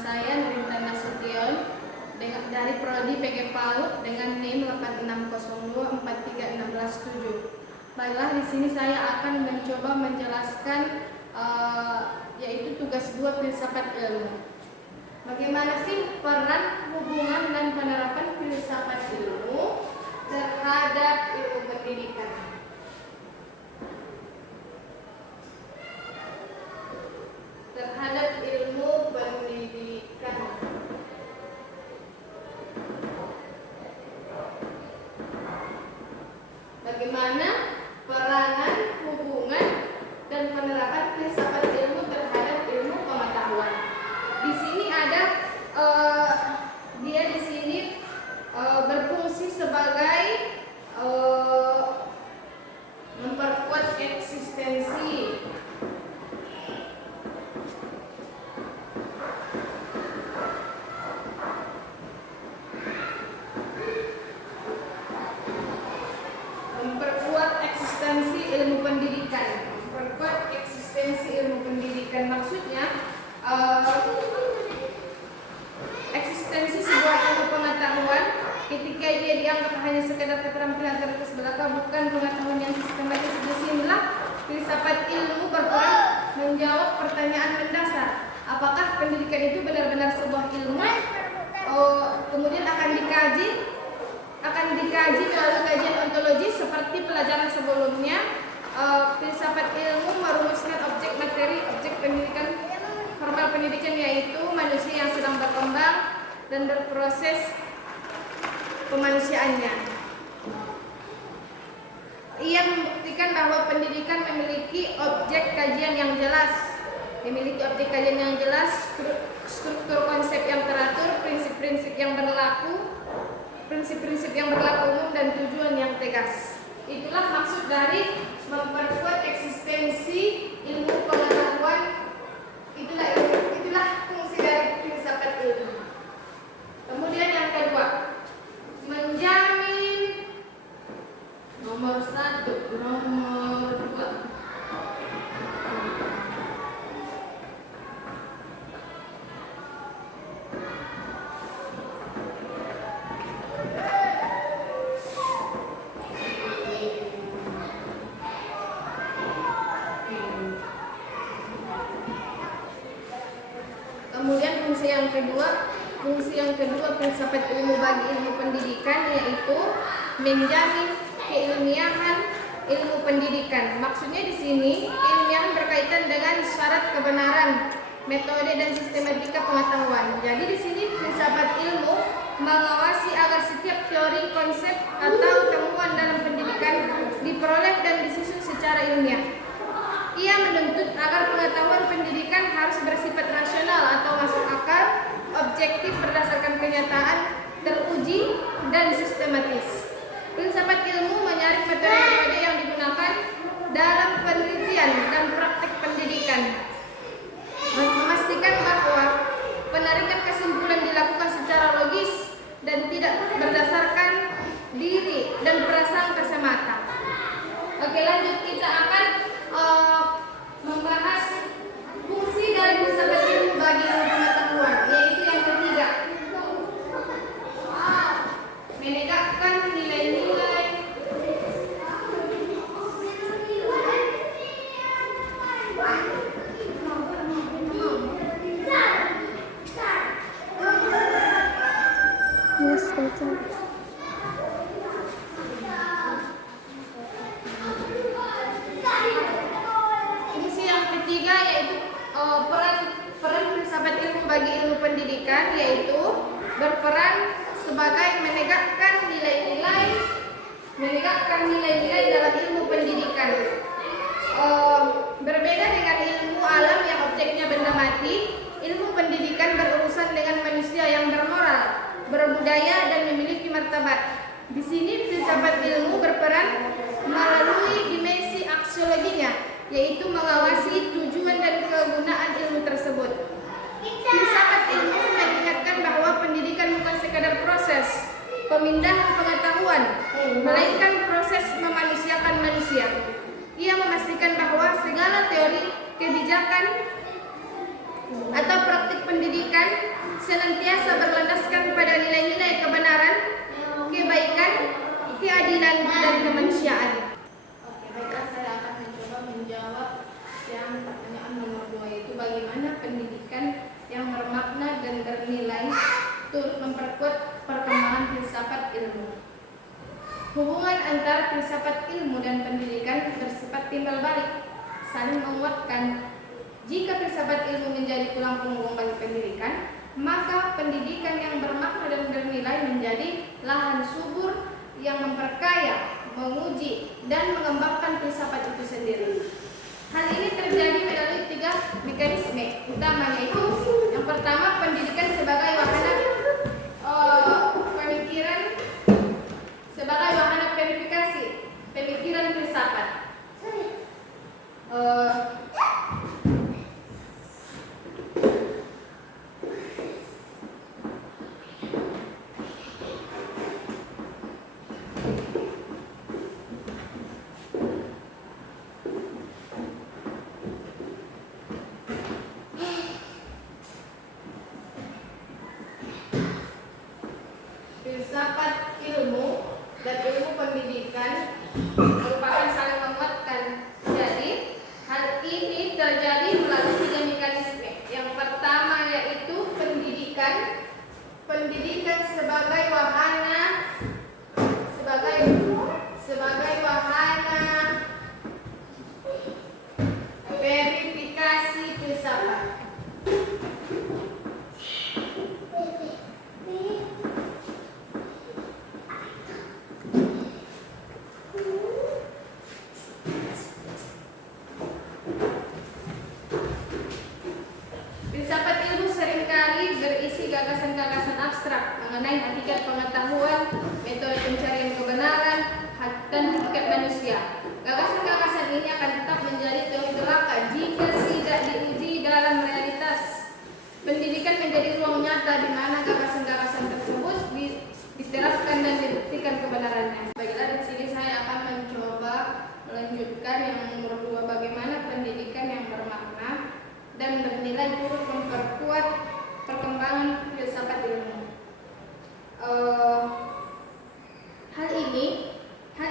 saya Nurintan Nasution dari Prodi PG PAUD dengan NIM 8602431617. Baiklah, di sini saya akan mencoba menjelaskan yaitu tugas 2 filsafat ilmu. Bagaimana sih peran, hubungan, dan penerapan filsafat ilmu terhadap ilmu pendidikan? Terhadap ilmu pendidikan. Bagaimana peranan, hubungan, dan penerapan filsafat ilmu terhadap ilmu pengetahuan? Di sini ada dia di sini berfungsi sebagai memperkuat eksistensi ilmu pendidikan. Memperkuat eksistensi ilmu pendidikan maksudnya eksistensi sebuah ilmu pengetahuan ketika dia dianggap hanya sekedar keterampilan terbatas belaka, bukan pengetahuan yang sistematis. Disinilah filsafat ilmu berperan menjawab pertanyaan mendasar. Apakah pendidikan itu benar-benar sebuah ilmu? Kemudian akan dikaji melalui kajian ontologi seperti pelajaran sebelumnya. Filsafat ilmu merumuskan objek materi, objek pendidikan, formal pendidikan, yaitu manusia yang sedang berkembang dan berproses kemanusiaannya. Ia membuktikan bahwa pendidikan memiliki objek kajian yang jelas, struktur konsep yang teratur, prinsip-prinsip yang berlaku umum, dan tujuan yang tegas. Itulah maksud dari memperkuat eksistensi ilmu pengetahuan. Itulah fungsi dari filsafat ilmu. Kemudian yang kedua, menjamin nomor 2. Kemudian fungsi yang kedua filsafat ilmu bagi ilmu pendidikan yaitu menjamin keilmiahan ilmu pendidikan. Maksudnya di sini ilmiah berkaitan dengan syarat kebenaran, metode, dan sistematika pengetahuan. Jadi di sini filsafat ilmu mengawasi agar setiap teori, konsep, atau temuan dalam pendidikan diperoleh dan disusun secara ilmiah. Ia menuntut agar pengetahuan pendidikan harus bersifat rasional atau masuk akal, objektif berdasarkan kenyataan, teruji, dan sistematis. Filsafat ilmu menyaring metode-metode yang digunakan dalam penelitian dan praktik pendidikan, memastikan bahwa penarikan kesimpulan dilakukan secara logis dan tidak berdasarkan diri dan prasangka semata. Oke, lanjut, kita akan membahas fungsi dari filsafat ilmu bagi ilmu pengetahuan, yaitu yang ketiga, menegakkan nilai-nilai peran filsafat ilmu bagi ilmu pendidikan, yaitu berperan sebagai menegakkan nilai-nilai dalam ilmu pendidikan. Berbeda dengan ilmu alam yang objeknya benda mati, ilmu pendidikan berurusan dengan manusia yang bermoral, berbudaya, dan memiliki martabat. Di sini filsafat ilmu berperan melalui dimensi aksiologinya, yaitu mengawasi tujuan dan kegunaan ilmu tersebut. Filsafat ilmu mengingatkan bahwa pendidikan bukan sekadar proses pemindahan pengetahuan, melainkan proses memanusiakan manusia. Ia memastikan bahwa segala teori, kebijakan, atau praktik pendidikan senantiasa berlandaskan pada nilai-nilai kebenaran, kebaikan, keadilan, dan kemanusiaan. Oke, baiklah, saya akan mencoba menjawab yang pertanyaan nomor 2, yaitu bagaimana pendidikan yang bermakna dan bernilai turut memperkuat perkembangan filsafat ilmu. Hubungan antara filsafat ilmu dan pendidikan bersifat timbal balik, saling menguatkan. Jika filsafat ilmu menjadi tulang punggung bagi pendidikan, maka pendidikan yang bermakna dan bernilai menjadi lahan subur yang memperkaya, menguji, dan mengembangkan filsafat itu sendiri. Hal ini terjadi melalui 3 mekanisme utama, yaitu yang pertama, pendidikan sebagai wahana pemikiran, sebagai wahana verifikasi pemikiran filsafat. Filsafat ilmu dan ilmu pendidikan merupakan saling menguatkan. Jadi, hal ini terjadi melalui 3 mekanisme. Yang pertama yaitu pendidikan sebagai wahana verifikasi filsafat. Filsafat ilmu seringkali berisi gagasan-gagasan abstrak mengenai hakikat pengetahuan, metode pencarian kebenaran, dan hakikat manusia. Gagasan-gagasan ini akan tetap menjadi teori belaka jika tidak diuji dalam realitas. Pendidikan menjadi ruang nyata di mana gagasan-gagasan tersebut diterapkan dan dibuktikan kebenarannya. Baiklah, di sini saya akan mencoba melanjutkan yang nomor 2, bagaimana pendidikan yang bermakna dan bernilai turut memperkuat perkembangan filsafat ilmu. Hal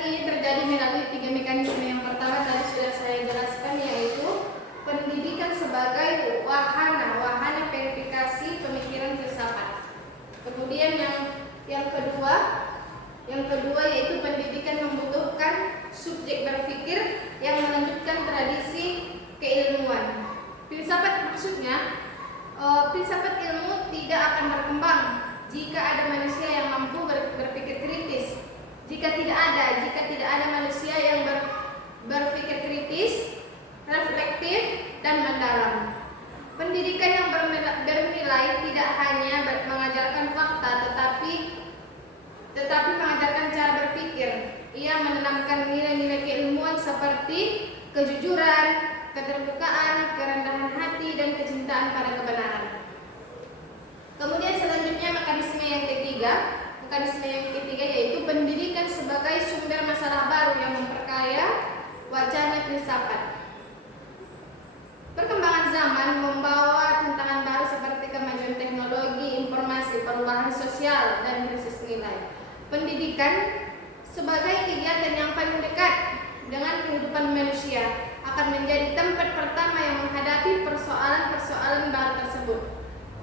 ini terjadi melalui 3 mekanisme. Yang pertama tadi sudah saya jelaskan, yaitu pendidikan sebagai wahana verifikasi pemikiran filsafat. Kemudian yang kedua yaitu pendidikan membutuhkan subjek berpikir yang melanjutkan tradisi keilmuan. Filsafat maksudnya, filsafat ilmu tidak akan berkembang jika ada manusia yang mampu berpikir kritis. Jika tidak ada manusia yang berpikir kritis, reflektif, dan mendalam. Pendidikan yang bernilai tidak hanya mengajarkan fakta, tetapi mengajarkan cara berpikir. Ia menanamkan nilai-nilai keilmuan seperti kejujuran, keterbukaan, kerendahan hati, dan kecintaan pada kebenaran. Kemudian selanjutnya mekanisme yang ketiga yaitu pendidikan sebagai sumber masalah baru yang memperkaya wacana filsafat. Perkembangan zaman membawa tantangan baru seperti kemajuan teknologi, informasi, perubahan sosial, dan krisis nilai. Pendidikan sebagai kegiatan yang paling dekat dengan kehidupan manusia akan menjadi tempat pertama yang menghadapi persoalan-persoalan baru tersebut.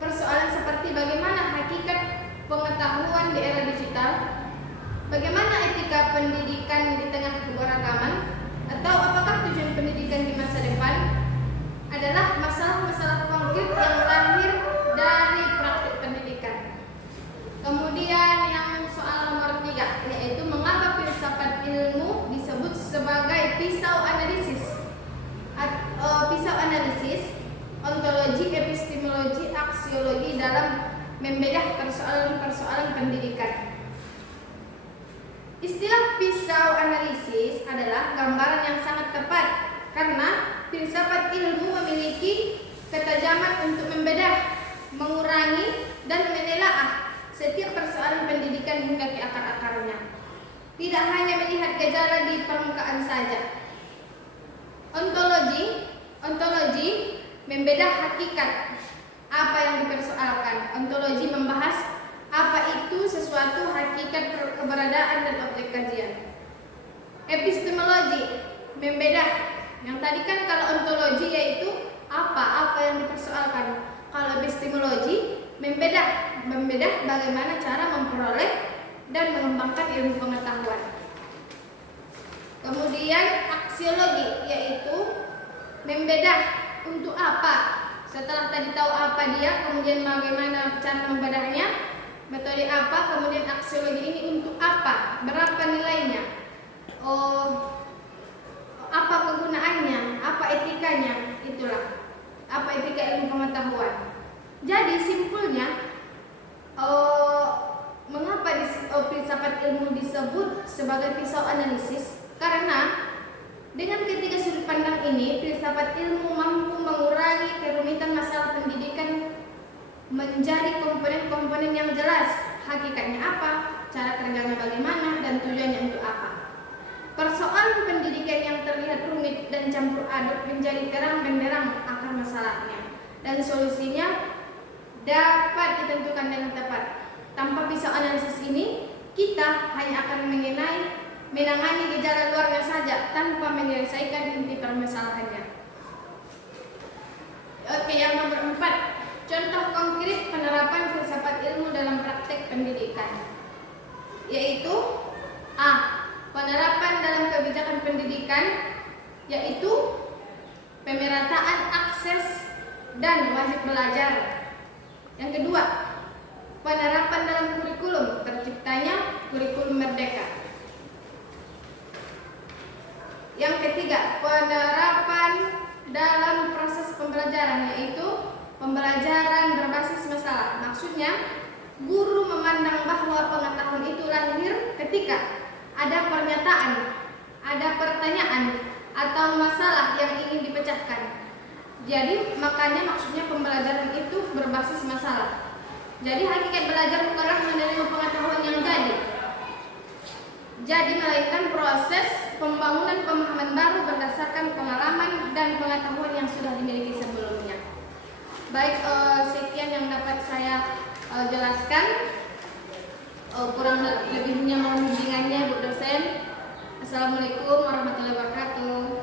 Persoalan seperti bagaimana hakikat pengetahuan di era digital, bagaimana etika pendidikan di tengah keberagaman, atau apakah tujuan pendidikan di masa depan, adalah masalah-masalah konkret yang lahir dari praktik pendidikan. Kemudian yang soal nomor 3, yaitu mengapa filsafat ilmu disebut sebagai pisau analisis, ontologi, epistemologi, aksiologi dalam membedah persoalan-persoalan pendidikan. Istilah pisau analisis adalah gambaran yang sangat tepat karena filsafat ilmu memiliki ketajaman untuk membedah, mengurangi, dan menelaah setiap persoalan pendidikan hingga ke akar-akarnya. Tidak hanya melihat gejala di permukaan saja. Ontologi membedah hakikat, apa yang dipersoalkan. Ontologi membahas apa itu sesuatu, hakikat, keberadaan, dan objek kajian. Epistemologi membedah. Yang tadi kan kalau ontologi yaitu apa yang dipersoalkan. Kalau epistemologi membedah bagaimana cara memperoleh dan mengembangkan ilmu pengetahuan. Kemudian aksiologi yaitu membedah untuk apa. Setelah tadi tahu apa dia, kemudian bagaimana cara membedahnya, metode apa, kemudian aksiologi ini untuk apa, berapa nilainya, apa kegunaannya, apa etikanya, itulah apa etika ilmu pengetahuan. Jadi simpulnya, mengapa filsafat ilmu disebut sebagai pisau analisis? Karena dengan ketiga sudut pandang ini, filsafat ilmu mampu mengurangi kerumitan masalah pendidikan menjadi komponen-komponen yang jelas. Hakikatnya apa, cara kerjanya bagaimana, dan tujuannya untuk apa. Persoalan pendidikan yang terlihat rumit dan campur aduk menjadi terang benderang akar masalahnya, dan solusinya dapat ditentukan dengan tepat. Tanpa pisau analisis ini, kita hanya akan menangani gejala luarnya saja tanpa menyelesaikan inti permasalahannya. Oke, yang nomor 4, contoh konkret penerapan filsafat ilmu dalam praktek pendidikan, yaitu A. Penerapan dalam kebijakan pendidikan, yaitu pemerataan akses dan wajib belajar. Yang kedua, penerapan dalam kurikulum, terciptanya kurikulum merdeka. Yang ketiga, penerapan dalam proses pembelajaran, yaitu pembelajaran berbasis masalah. Maksudnya, guru memandang bahwa pengetahuan itu lahir ketika ada pernyataan, ada pertanyaan, atau masalah yang ingin dipecahkan. Jadi makanya maksudnya pembelajaran itu berbasis masalah. Jadi hakikat belajar bukanlah menerima pengetahuan yang jadi melainkan proses pembangunan pemahaman baru berdasarkan pengalaman dan pengetahuan yang sudah dimiliki sebelumnya. Baik, sekian yang dapat saya jelaskan. Kurang lebihnya mohon bimbingannya Bu dosen. Assalamualaikum warahmatullahi wabarakatuh.